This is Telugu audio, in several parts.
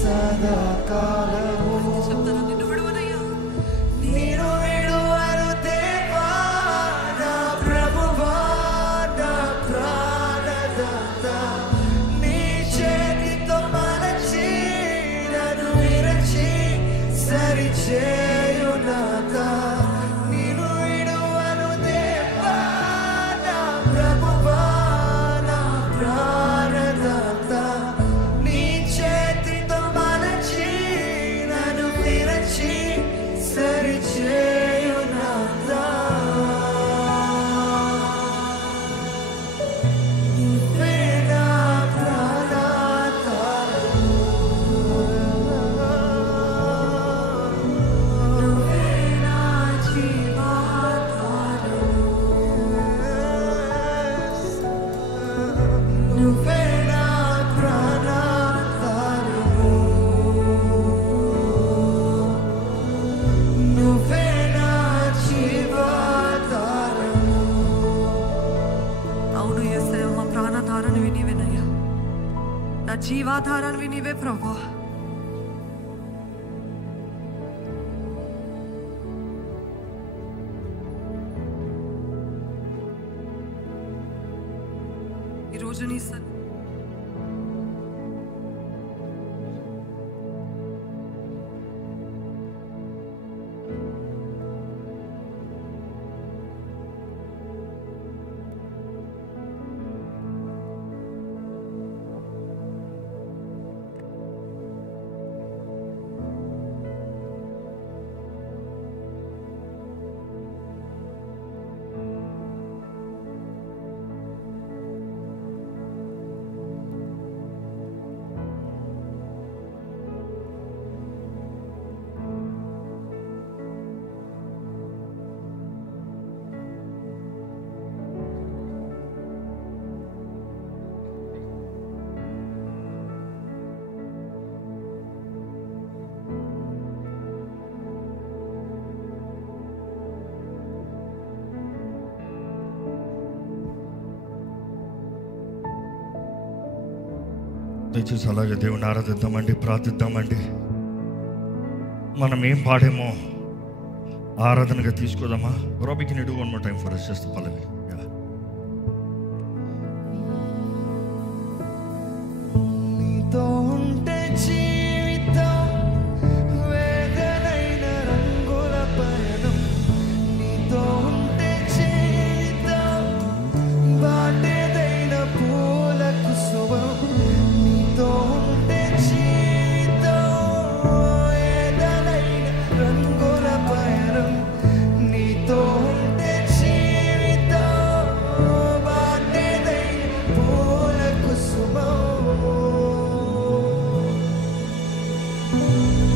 సదాకాలము. నిన్ను విడువను దేవా నా ప్రభువా నా ప్రాణదాత. నీ చేతితో మలచి నన్ను విరచి సరిచేయునాథ. నిన్ను విడువను దేవా నా ప్రభువా నా ప్రాణదాత. నీ చేతితో మలచి నన్ను విరచి సరిచేయునాథ. నువ్వే నా ప్రాణాధారము. నువ్వే నా జీవాధారము. నువ్వే నా ప్రాణాధారము. నువ్వే నా జీవాధారము. అవును యేసయ్య, మా ప్రాణధారనివి నీవేనయ్యా, నా జీవాధారానివి నీవే ప్రభా. ఈరోజు నీ దయచేసి అలాగే దేవుని ఆరాధిద్దామండి, ప్రార్థిద్దామండి. మనం ఏం పాడేమో ఆరాధనగా తీసుకోదామా? Robbie, can you do one more time for us, just the Pallavi? Yeah. నీతో ఉంటే జీవితం వేదనైన రంగుల పయనం. నీతో ఉంటే జీవితం బాటేదైన పూల కుసుమం. నీతో ఉంటే జీవితం వేదనైన రంగుల పయనం. నీతో ఉంటే జీవితం బాటేదైన పూల కుసుమం.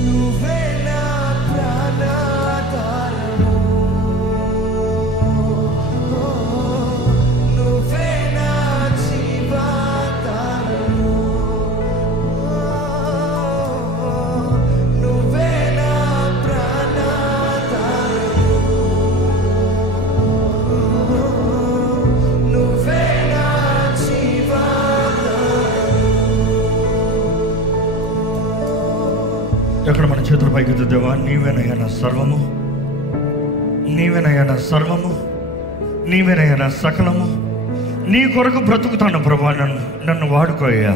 నువ్వే నా ప్రాణాధారము. నువ్వే నా జీవాధారము. నువ్వే నా ప్రాణాధారము. నువ్వే నా జీవాధారము. ఎక్కడ మన చేతుల పైకి దేవా, నీవేనయ్యా నా సర్వము, నీవేనయ్యా నా సర్వము, నీవేనయ్యా నా సకలము. నీ కొరకు బ్రతుకుతాను ప్రభా, నన్ను వాడుకోయ్యా.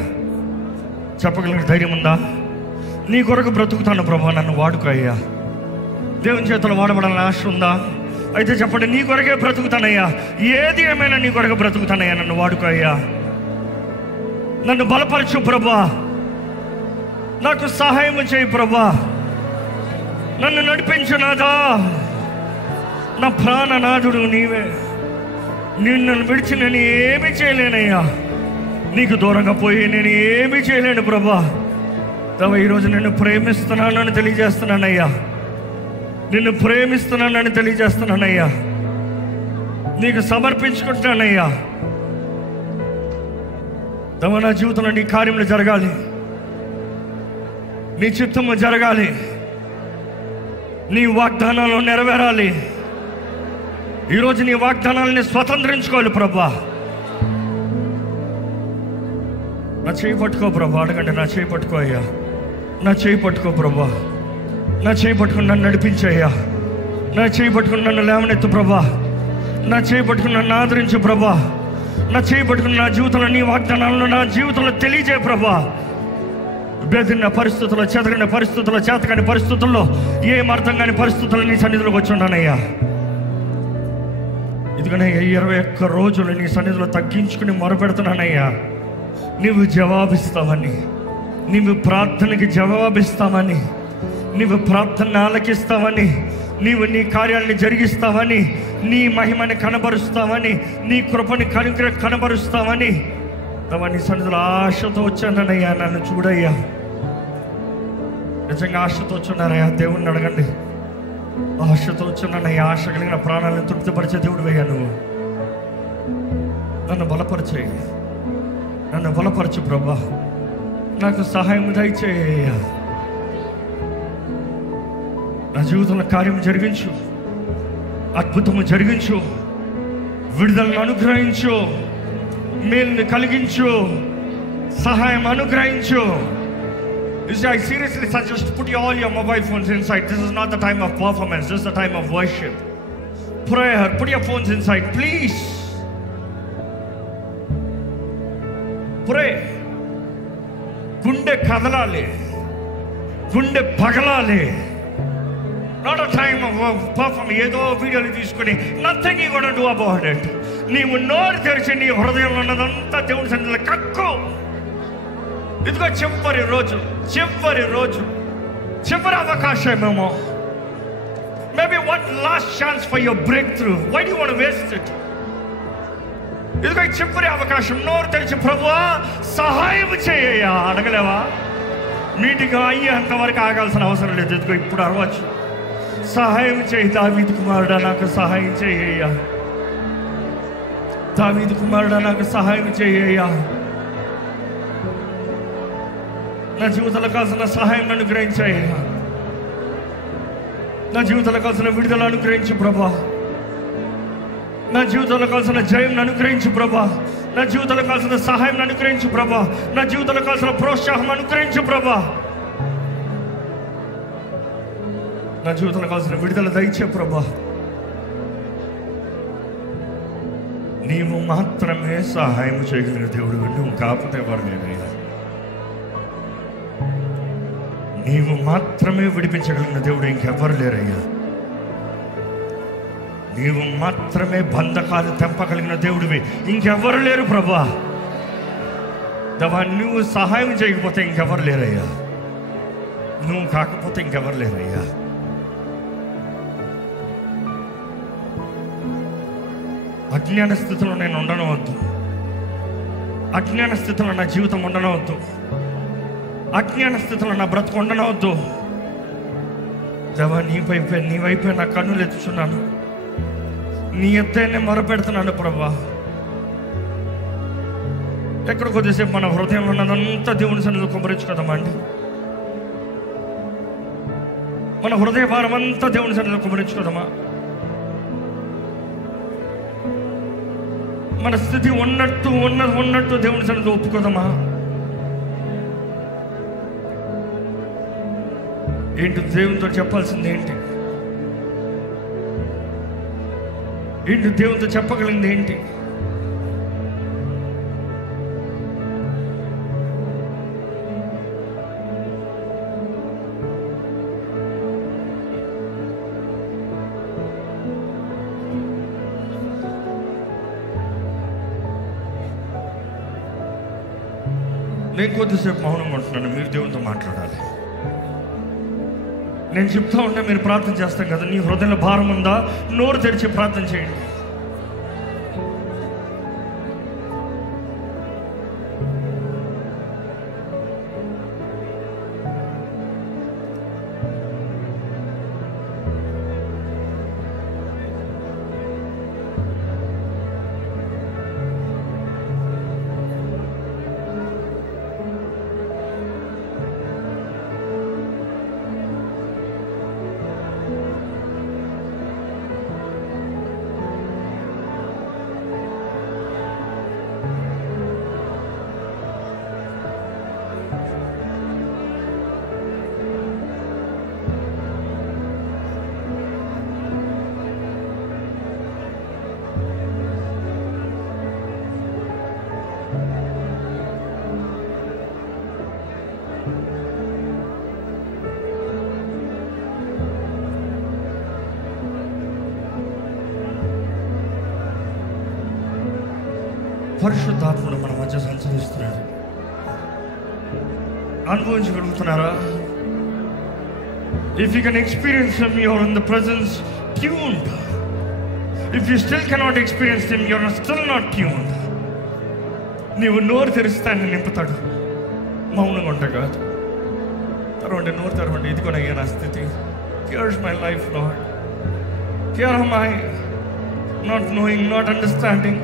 చెప్పగలిగిన ధైర్యం ఉందా? నీ కొరకు బ్రతుకుతాను ప్రభా, నన్ను వాడుకోయ్యా. దేవుని చేతులు వాడబడాలని ఆశ ఉందా? అయితే చెప్పండి, నీ కొరకే బ్రతుకుతానయ్యా. ఏది ఏమైనా నీ కొరకు బ్రతుకుతానయ్యా, నన్ను వాడుకోయ్యా. నన్ను బలపరచు ప్రభా, నాకు సహాయం చేయి ప్రభా, నన్ను నడిపించు నాదా. నా ప్రాణనాథుడు నీవే. నిన్ను విడిచి నేను ఏమీ చేయలేనయ్యా. నీకు దూరంగా పోయి నేను ఏమీ చేయలేను ప్రభా. తవ ఈరోజు నిన్ను ప్రేమిస్తున్నానని తెలియజేస్తున్నానయ్యా. నిన్ను ప్రేమిస్తున్నానని తెలియజేస్తున్నానయ్యా. నీకు సమర్పించుకుంటున్నానయ్యా. తమ నా జీవితంలో నీ కార్యములు జరగాలి, నీ చిత్తము జరగాలి, నీ వాగ్దానాలు నెరవేరాలి. ఈరోజు నీ వాగ్దానాలని స్వతంత్రించుకోవాలి ప్రభా. నా చేయి పట్టుకో ప్రభా, అడగండి, నా చేయి పట్టుకో అయ్యా. నా చేయి పట్టుకో ప్రభా, నా చేయి పట్టుకుని నన్ను నడిపించయ్యా, నా చేయి పట్టుకుని నన్ను లేవనెత్తు ప్రభా, నా చేయి పట్టుకుని నన్ను ఆదరించు ప్రభా, నా చేయి పట్టుకుని నా జీవితంలో నీ వాగ్దానాలను నా జీవితంలో తెలియజేయ ప్రభా. బెదిరిన పరిస్థితుల్లో, చెదరిన పరిస్థితుల్లో, చేతకాని పరిస్థితుల్లో, ఏం అర్థం కాని పరిస్థితుల్లో నీ సన్నిధిలోకి వచ్చి ఉన్నానయ్యా. ఇదిగోనే 21 రోజులు నీ సన్నిధిలో తగ్గించుకుని మొరపెడుతున్నానయ్యా. నీవు జవాబిస్తావని, నీవు ప్రార్థనకి జవాబిస్తావని, నీవు ప్రార్థన ఆలకిస్తావని, నీవు నీ కార్యాలని జరిగిస్తావని, నీ మహిమని కనబరుస్తావని, నీ కృపని కనబరుస్తావని నీ సన్నిధిలో ఆశతో వచ్చానయ్యా. నన్ను చూడయ్యా, నిజంగా ఆశతో వచ్చున్నారయ్యా. దేవుణ్ణి అడగండి, ఆశతో వచ్చున్నానయ్యా. ఆశ కలిగిన ప్రాణాలను తృప్తిపరిచే దేవుడు అయ్యా. నువ్వు నన్ను బలపరిచేయి, నన్ను బలపరచు ప్రభా, నాకు సహాయం దయచేయ్యా. నా జీవితంలో కార్యం జరిగించు, అద్భుతము జరిగించు, విడుదలను అనుగ్రహించు, మేలుని కలిగించు, సహాయం అనుగ్రహించు. I seriously suggest put all your mobile phones inside. This is not the time of performance, this is the time of worship, prayer. Put your phones inside, please. Pray. గుండె కదలాలి, గుండె పగలాలి. Not a time of performance. ఏదో వీడియోలు తీసుకుని nothing you gonna do about it. నీవు నోరు తెరిచి నీ హృదయంలో ఉన్నదంతా దేవుని సన్నిధిలో కక్కు. ఇదిగో చివరి రోజు, చివరి అవకాశమేమో. Maybe one last chance for your breakthrough. Why do you want to waste it? ఇదిగో చివరి అవకాశం. నోరు తెరిచి ప్రభువా సహాయం చేయ్యా అడగలేవా? మీటింగ్ అయ్యేంత వరకు ఆగాల్సిన అవసరం లేదు. ఇదిగో ఇప్పుడు అరవచ్చు. సహాయం చేయి దావీదు కుమారుడా, నాకు సహాయం చేయ్యా. దావీదు కుమారుడా, నాకు సహాయం చేయ్యా. నా జీవితంలో కావాల్సిన సహాయం అనుగ్రహించయ్యా. నా జీవితంలో కావాల్సిన విడుదల అనుగ్రహించు ప్రభా. నా జీవితంలో కావాల్సిన జయం అనుగ్రహించు ప్రభా. నా జీవితంలో కావాల్సిన సహాయం అనుగ్రహించు ప్రభా. నా జీవితంలో కావాల్సిన ప్రోత్సాహం అనుగ్రహించు ప్రభా. నా జీవితంలో కావాల్సిన విడుదల దయచే ప్రభా. నీవు మాత్రమే సహాయం చేయగలిగిన దేవుడు, నువ్వు కాకపోతే ఎవరు లేదయ్యా. నీవు మాత్రమే విడిపించగలిగిన దేవుడు, ఇంకెవ్వరు లేరయ్యా. నీవు మాత్రమే బంధకాలు తెంపగలిగిన దేవుడివి, ఇంకెవ్వరు లేరు ప్రభా. నువ్వు సహాయం చేయకపోతే ఇంకెవ్వరు లేరయ్యా. నువ్వు కాకపోతే ఇంకెవ్వరు లేరయ్యా. అజ్ఞాన స్థితిలో నేను ఉండనవద్దు. అజ్ఞాన స్థితిలో నా జీవితం ఉండనవద్దు. అజ్ఞాన స్థితిలో నా బ్రతుకు ఉండనవద్దు. దేవా, నీ వైపే నా కన్నులు ఎత్తుచున్నాను. నీ ఎత్తైనే మొరపెడుతున్నాను ప్రభా. ఎక్కడ కొద్దిసేపు మన హృదయంలో ఉన్నదంతా దేవుని సన్నిధిలో కుమ్మరించుకోదామండి. మన హృదయ భారం అంతా దేవుని సన్నిధిలో కుమ్మరించుకోదామా? మన స్థితి ఉన్నట్టు దేవుని సన్నిధిలో ఒప్పుకోదామా? ఏంటి దేవునితో చెప్పాల్సింది? ఏంటి దేవునితో చెప్పగలిగింది ఏంటి? నేను కొద్దిసేపు మౌనం ఉంటున్నాను, మీరు దేవునితో మాట్లాడాలి. నేను చెప్తా ఉంటే మీరు ప్రార్థన చేస్తాం కదా. నీ హృదయంలో భారం ఉందా? నోరు తెరిచి ప్రార్థన చేయండి. పరిశుద్ధాత్ముడు మన మధ్య సంచరిస్తున్నాడు. అనుభవించగలుగుతున్నారా? If you can experience Him, you are in the presence tuned. If you still cannot experience Him, you are still not tuned. నీవు నోరు తెరిస్తే ఆయన నింపుతాడు, మౌనంగా ఉంటా కాదు. తెరవండి, నోరు తెరవండి. ఇదిగోనయ్యా నా స్థితి. Here's my life, Lord. Here am I, not knowing, not understanding.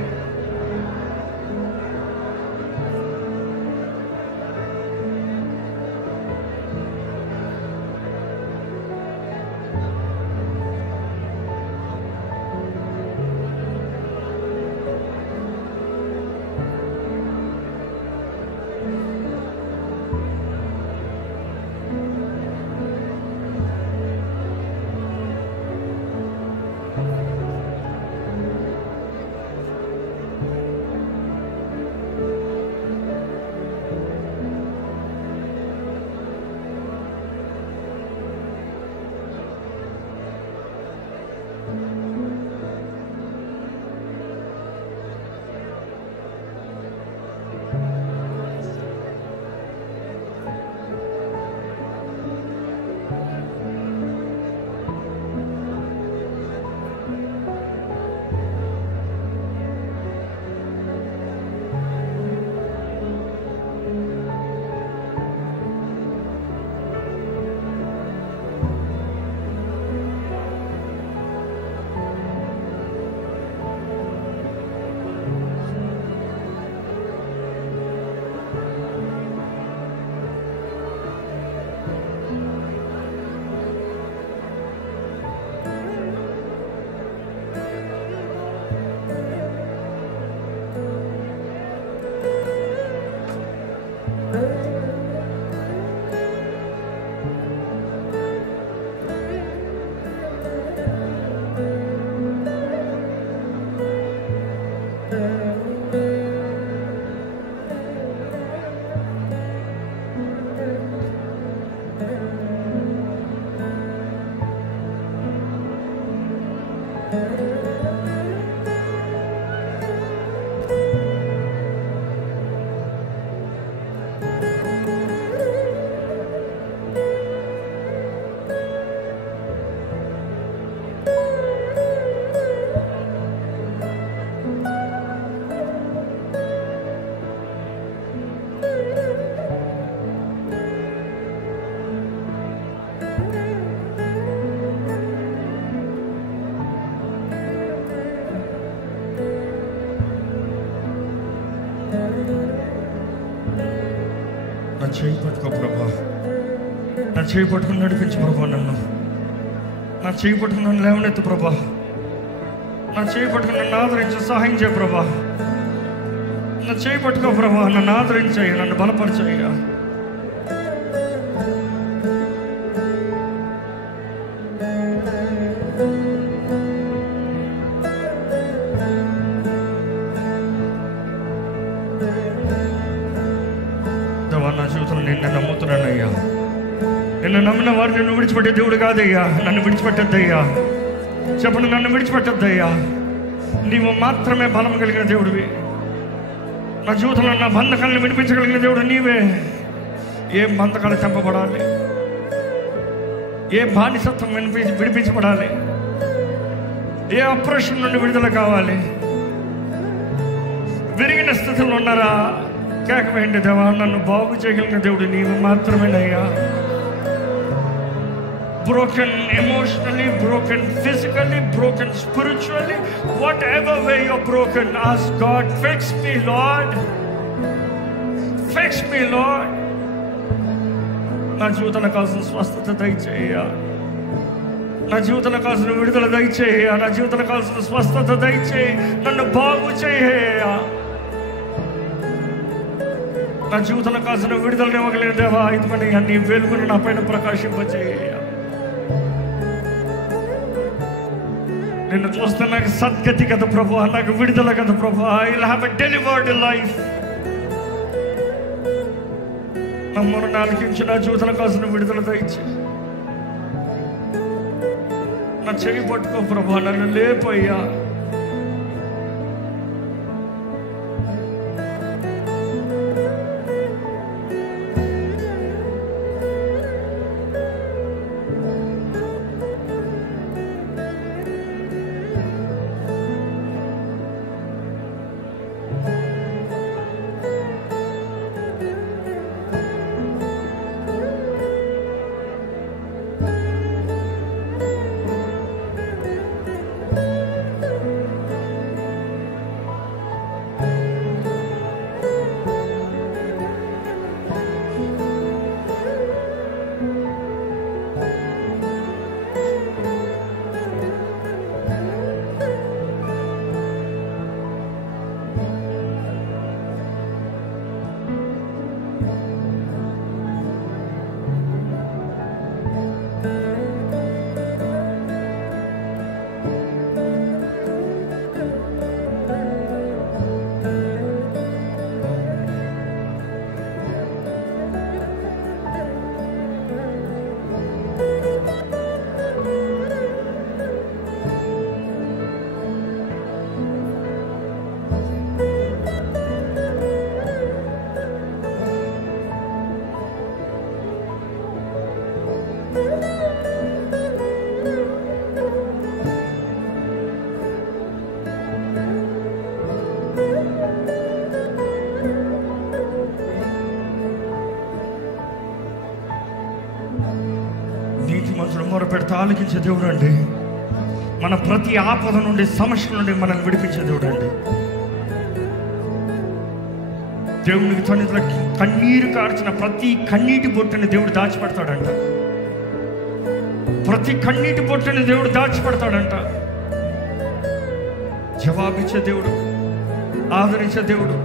నా చేయి పట్టుకో ప్రభా, నా చేయి పట్టుకుని నడిపించు ప్రభా, నన్ను నా చేయి పట్టుకుని నన్ను లేవనెత్తు ప్రభా, నా చేయి పట్టుకుని నన్ను ఆదరించి సహాయం చేయ ప్రభా, నా చేయి పట్టుకో ప్రభా, నన్ను ఆదరించాయి, నన్ను బలపరిచాయ్యా. నా జీవితంలో నిన్ను నమ్ముతున్నానయ్యా. నిన్ను నమ్మిన వారు నిన్ను విడిచిపెట్టే దేవుడు కాదయ్యా. నన్ను విడిచిపెట్టద్దయ్యా. చెప్పండి, నన్ను విడిచిపెట్టద్దయ్యా. నీవు మాత్రమే బలం కలిగిన దేవుడివి. నా జీవితంలో నా బంధకాలను విడిపించగలిగిన దేవుడు నీవే. ఏ బంధకాలు చంపబడాలి, ఏ బానిసత్వం విడిపించబడాలి, ఏ ఆపరేషన్ నుండి విడుదల కావాలి. విరిగిన స్థితిలో ఉన్నారా? కేక వేయండి, దేవా నన్ను బాగు చేయగలిగిన దేవుడు నీవు మాత్రమేనయ్యా. Broken emotionally, broken physically, broken spiritually, whatever way you're broken, ask God, fix me Lord, fix me Lord. నా జీవితంలో కావాల్సిన స్వస్థత దయచేయ్యా. నా జీవితంలో కావాల్సిన విడుదల దయచేయ్యా. నా జీవితంలో కావాల్సిన స్వస్థత దయచేయి. నన్ను బాగు చేయ్యా. నా జీవితంలో కావాల్సిన విడుదలను ఇవ్వగలిగిన దేవా, ఇదిగోని నీ వెలుగును నా పైన ప్రకాశింపచేయ్యా. నిన్ను చూస్తే నాకు సద్గతి కదా ప్రభు, నాకు విడుదల కదా ప్రభు. I will have a delivered life. నా మొరను ఆలకించి నా జీవితంలో కావాల్సిన విడుదల దయచేయి. నా చెయ్యి పట్టుకో ప్రభు, నన్ను లేపయ్యా. నీతిమంతుడు మొరపెడితే ఆలకించే దేవుడు అండి. మన ప్రతి ఆపద నుండి, సమస్య నుండి మనల్ని విడిపించే దేవుడు అండి. దేవునికి సన్నిధిలో కన్నీరు కార్చిన ప్రతి కన్నీటి బొట్టుని దేవుడు దాచిపెడతాడంట. ప్రతి కన్నీటి బొట్టుని దేవుడు దాచిపెడతాడంట. జవాబిచ్చే దేవుడు, ఆదరించే దేవుడు.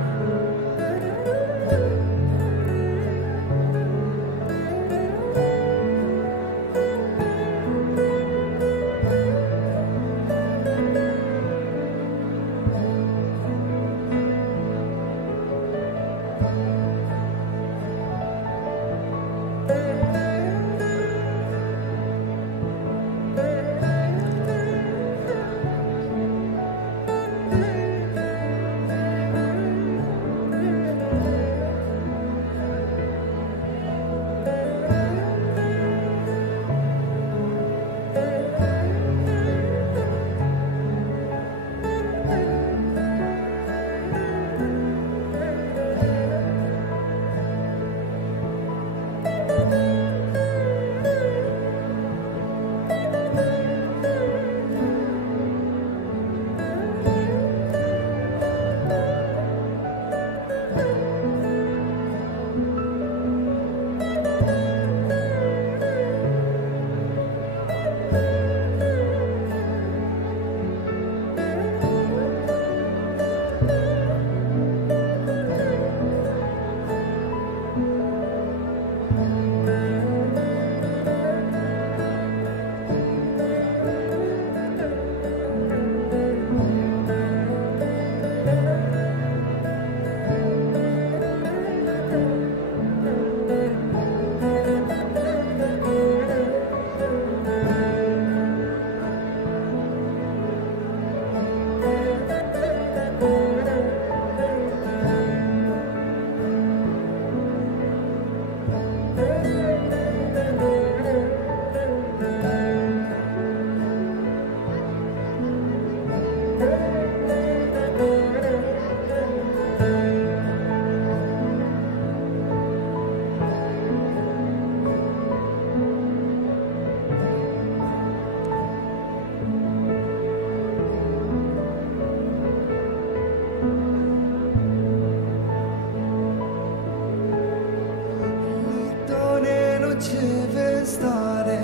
జీవిస్తానే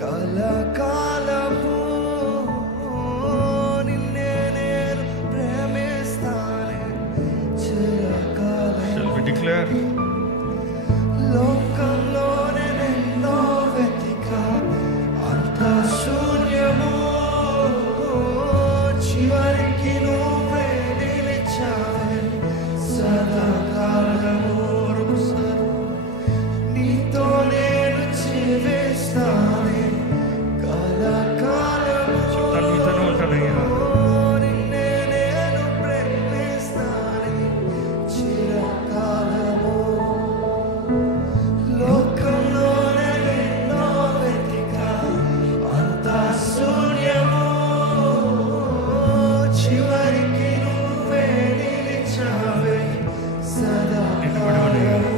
కలకాలము నిన్నే నేను ప్రేమిస్తానే చిరకాలం. లోకంలోనే నిన్నో వెతికా అంత శూన్యము చివరికి నువ్వే నిలిచావే సదాకాలము. నీతో నేను జీవిస్తానే కలకాలము నిన్నే నేను ప్రేమిస్తానే చిరకాలము. లోకంలోనే నిన్నో వెతికా అంత శూన్యము చివరికి నువ్వే నిలిచావే సదాకాలము.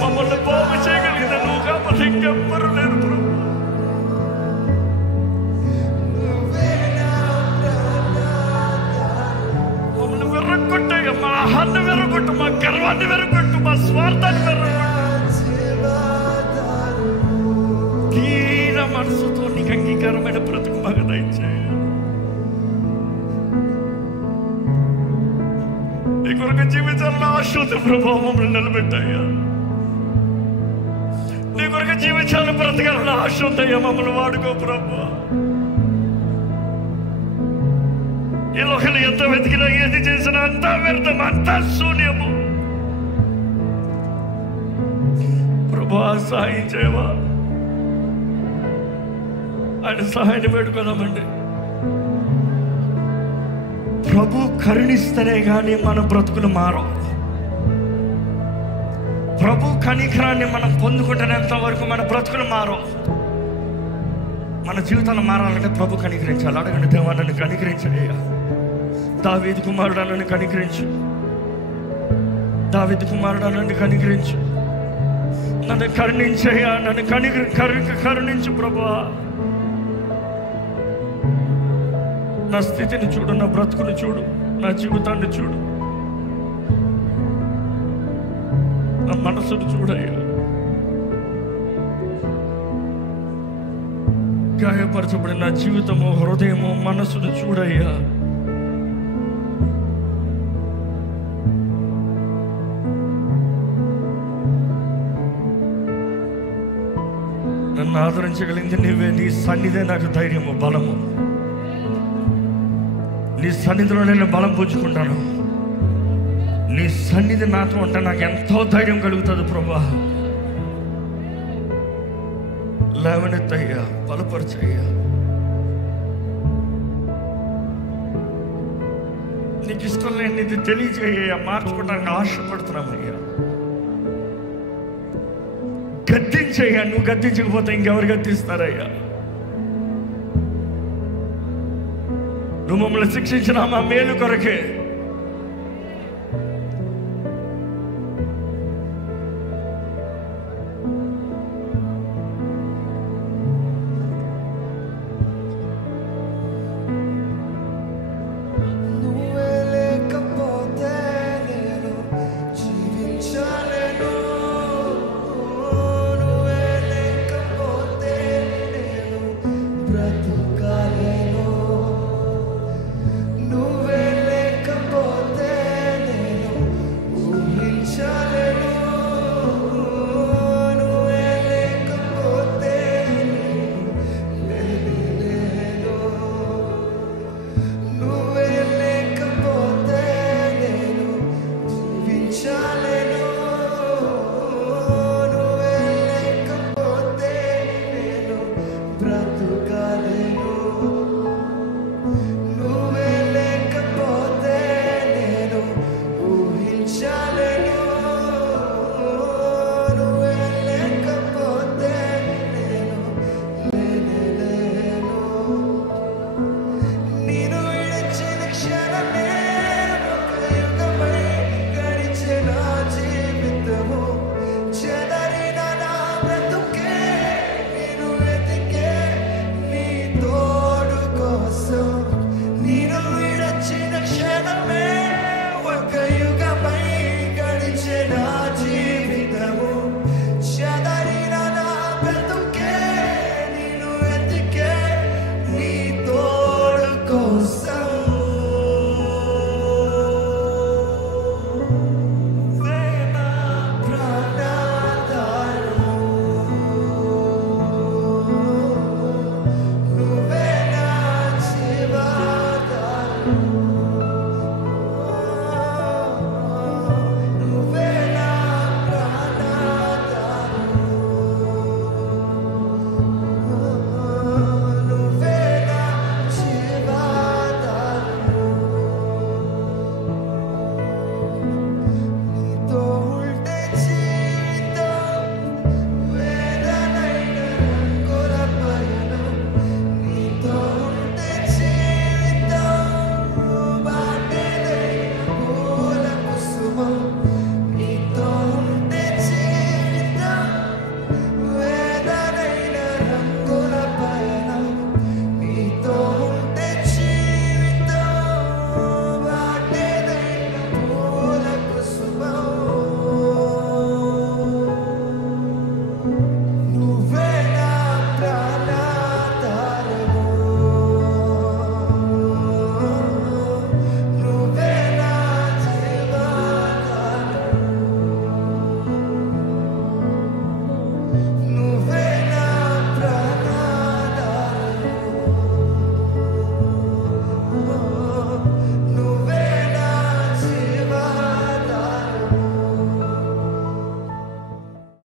మమ్మల్ని బాగు చేయగలిగిన నువ్వు కాకపోతే ఇంకెవ్వరు లేరు ప్రభు. మమ్మల్ని వెర్రగొట్టాయి, మా ఆహాన్ని వెర్రగొట్టు, మా గర్వాన్ని వెర్రగొట్టు, మా స్వార్థాన్ని వెర్రగొట్టు. ఆశ ఉంది ప్రభా, మమ్మల్ని నిలబెట్టయ్యా. నీ కొరకు జీవించాలని బ్రతకాలని ఆశ ఉందయ్యా, మమ్మల్ని వాడుకో ప్రభా. ఈ లోకలు ఎంత వెతికినా ఏది చేసినా అంతా వ్యర్థం, అంతా శూన్యము. ప్రభా సహాయం చేయవా? ఆయన సహాయాన్ని వేడుకోదామండి. ప్రభు కరుణిస్తేనే కానీ మన బ్రతుకులు మారవు. ప్రభు కనికరాన్ని మనం పొందుకుంటున్నంత వరకు మన బ్రతుకులు మారవు. మన జీవితాలు మారాలంటే ప్రభు కనికరించాలి. అడగండి, దేవా నన్ను కనికరించయ్యా. దావీదు కుమారుడా నన్ను కనికరించు, దావీదు కుమారుడా నన్ను కనికరించు, నన్ను కరుణించయ్యా, నన్ను కరుణించు ప్రభువా. నా స్థితిని చూడు, నా బ్రతుకుని చూడు, నా జీవితాన్ని చూడు, నా మనసును చూడయ్యా. గాయపరచబడిన నా జీవితము, హృదయము, మనసును చూడయ్యా. నన్ను ఆదరించగలిగింది నీవే. నీ సన్నిధే నాకు ధైర్యము, బలము. నీ సన్నిధిలో నేను బలం పుచ్చుకుంటాను. నీ సన్నిధి నాతో ఉంటే నాకు ఎంతో ధైర్యం కలుగుతుంది ప్రభా. లేవనెత్తయ్యా, బలపరచయ్యా. నీకు ఇష్టం లేనిది తెలియజేయ్యా. మార్చుకోవడానికి ఆశపడుతున్నామయ్యా. గద్దించయ్యా. నువ్వు గద్దించకపోతే ఇంకెవరు గద్దిస్తారయ్యా? నువ్వు మమ్మల్ని శిక్షించిన మా మేలు కొరకే.